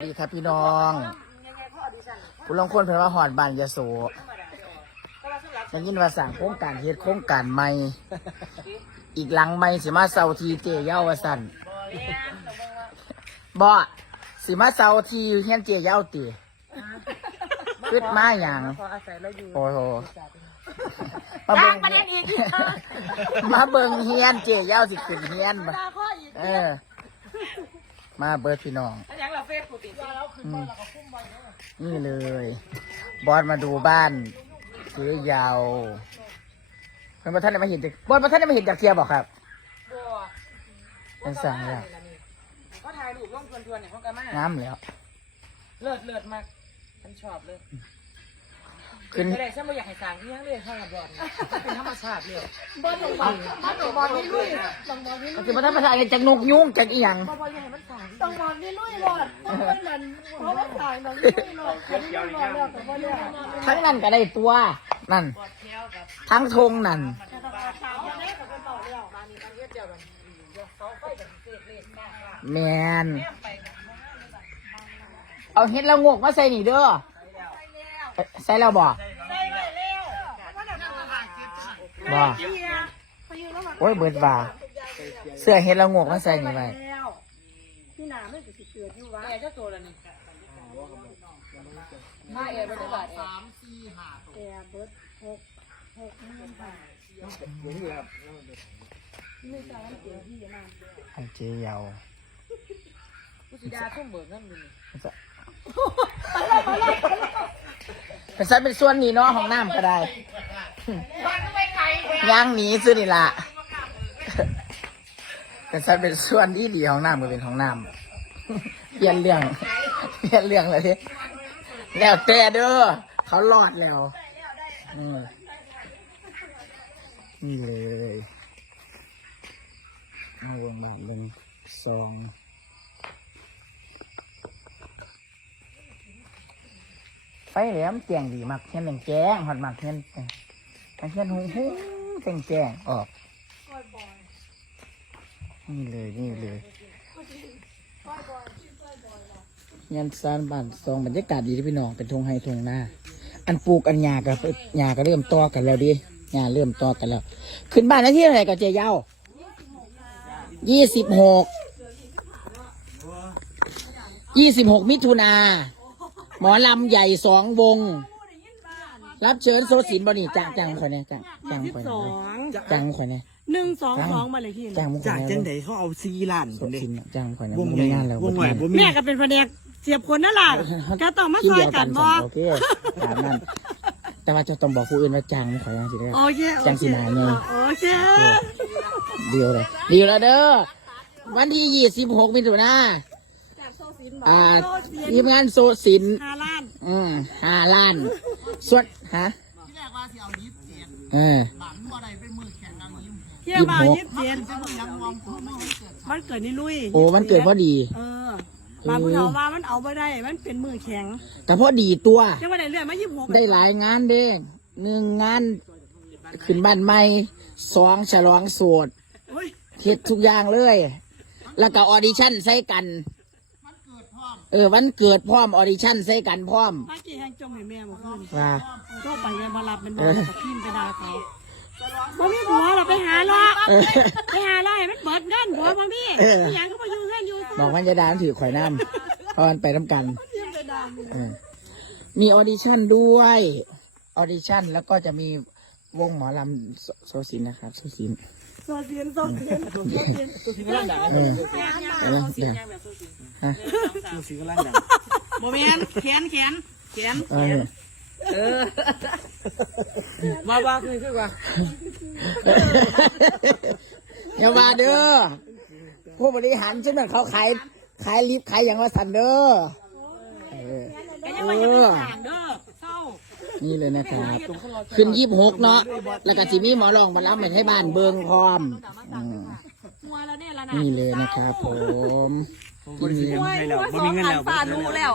สวัสดีครับพี่น้องคุณลองคนเพิ่นว่าหอดบานยาโสได้ยินว่าสั่งโครงการเฮ็ดโครงการใหม่ อีกหลังใหม่สิมาเซาทีเจเย้าว่าสั่นบ่สิมาเซาทีเฮียนเจเย้าติขึ้นมาหยังขออาศัยเราอยู่โอ้โหมาเบิ่งประเด็นอีกมาเบิ่งเฮียนเจเย้าสิขึ้นเฮียนบ่ตาข้ออีกเออ มาเบิดพี่น้อง อันยังเราเฟซกูติดแล้วคืออืมนี่เลย บอสมาดูบ้านเจ๊ยาวเพื่อนประท่านได้มาเห็นจากบอสประท่านได้มาเห็นจากเทียบอกครับบัวเป็นสั่งแล้วก็ถ่ายรูปร่วมทวนๆเนี่ยพวกกันมากน้ำแล้ว เลิศเลิศมากฉันชอบเลย ขึ้นไม่ได้ฉันไม่อยากให้สร้างที่ยังเลยข้างกับบอลเป็นธรรมชาติเลยบอลลงบอลบอลนี่ลุยลงบอลนี่คือประท่านประธานจากนกยุงจากอีหยังบอลยังไงมันสร้างลงบอลนี่ลุยหลอดต้องเป็นมันเพราะว่าสายมันลุยหลอดอันนี้ลุยหลอดแต่ว่าเนี่ยทั้งนั้นก็ได้ตัวนั่นบอลแก้วกับทั้งธงนั่นแต่ต้องเอาเท้าเนี่ยก็เป็นต่อเดียวมานี่มันเรียกเจ้ากันเขาไฟแบบเศษเล็กมากแมนไปนะเอาเห็ดละงวกมาใส่นี่เด้อเอ้ย ใส่แล้วบ่ใส่ไว้แล้วว่าแต่ต้องหาเก็บบ่เฮียไปยืนแล้วมันโอ้ยเบิดว่าเสื้อเห็ดละงวกมาใส่นี่ไว้แล้วพี่หนาไม่ติดเสืออยู่วะแอร์เจ้าตัวละนี่มาแอร์เป็นบาทแอร์แอร์เบิร์ดหกหกหมื่นบาทไม่จ่ายเสียที่นะให้เจ๊ยาวกูสีดาทุ่มเบิกเงินมึง เป็นสัตว์เป็นส่วนนี้เนาะห้องน้ำก็ได้ย่างหนีซื้อนี่ละเป็นสัตว์เป็นส่วนที่ดีห้องน้ำก็เป็นห้องน้ำเปลี่ยนเรื่องเปลี่ยนเรื่องเลยทีแล้วแต่เด้อเขารอดแล้วอืมนี่เลยมาเวงบาทหนึ่งสอง ไฟแหลมแจ้งดีมากเทียนแจ้งหอดมากเทียนมันเทียนหงหงแจ้งแจ้งออกนี่เลยนี่เลยยันซานบ้านซองบรรยากาศดีที่พี่น้องเป็นทงไฮทงหน้า อันปลูกอันหญ้ากับหญ้าก็เริ่มต่อกันแล้วดิหญ้าเริ่มต่อกันแล้ว ขึ้นบ้านน้าที่อะไรกับเจเย้ายี่สิบหกยี่สิบหกมิถุนา หมอลำใหญ่สองวง รับเชิญโซสินบอนี่จังจังคอยเนี่ยจังจังคอยสอเนี่ยงจังคอยเนี่ยหนึ่งสองสองมาเลยพี่จังมุกจากคอยจังเนี่ไดยเขาเอาซีล้านโซคนเด้สินจังคอยเนี่ยวงบ่ใหญ่มีงานแล้ววงใหญ่บ่มีแม่ก็เป็นแผนกเสียบคนนั่นแหละก็ต้องมาทีซอยเดียวกักันนบ่โอเคตามนั้นแต่ว่าเจะต้องบอกผู้อื่นว่าจังคอยยังสิได้ โอเคจังสิมาไงโอเคเดียวเลยเดียวแล้วเด้อวันที่ยี่สิบหกมิถุนา อ่าทีมงานโซสินห้าล้านอืมห้าล้าน ส่วนฮะเออเที่ยวมายี่ยี่สิสิบบหกเจ็ดมันเกิดนี่ลุยโอ้มันเกิดพอดี เออมาพูดเอาว่ามันเอาไม่ได้ มันเป็นมือแข็งแต่พอดีตัว ยังไม่ได้เลื่อนมายี่สิบหกได้หลายงานเด้หนึ่งงาน ขึ้นบ้านใหม่สองฉลองโสดโอ้ยเฮ็ดทุกอย่างเลย แล้วก็ออดิชั่นใส่กัน เออวันเกิดพร้อมออดิชั่นใส่กันพร้อมป้าจีแห้งจงให้แม่เมื่อคืนว่าโทษไปเลยมารับเป็นบอลกับพิมพ์ไปด่าเขาบ่มีผัวเราไปหาล้อเออไปหาล้อให้มันเปิดเงินผัวบ่มีเออ มีหยังก็มาอยู่เงินอยู่บอกมันจะดานถือข่อยน้ำเพราะมันไปน้ำกันพิมพ์ไปด่ามึงเออมีออดิชั่นด้วยออดิชั่นแล้วก็จะมีวงหมอลำโซโซซินนะครับโซซิน โซเซียนโซเซียนโซเซียนเออ เออเดี๋ยวฮะ ดูซีก็ล้านดังโมเมนแขนแขนแขนเออเออมาบ้าคือคือว่าอย่ามาเด้อผู้บริหารฉันน่ะเขาขายขายลิฟขายอย่างว่าสันเด้อเออเป็นทางเด้อเศร้านี่เลยนะครับขึ้นยี่สิบหกเนาะแล้วก็สิมีหมอรองมารับมาให้บ้านเบิงพร้อมนี่เลยนะครับผม บริษัทให้แล้วบ่มีเงินแล้วฝานูแล้ว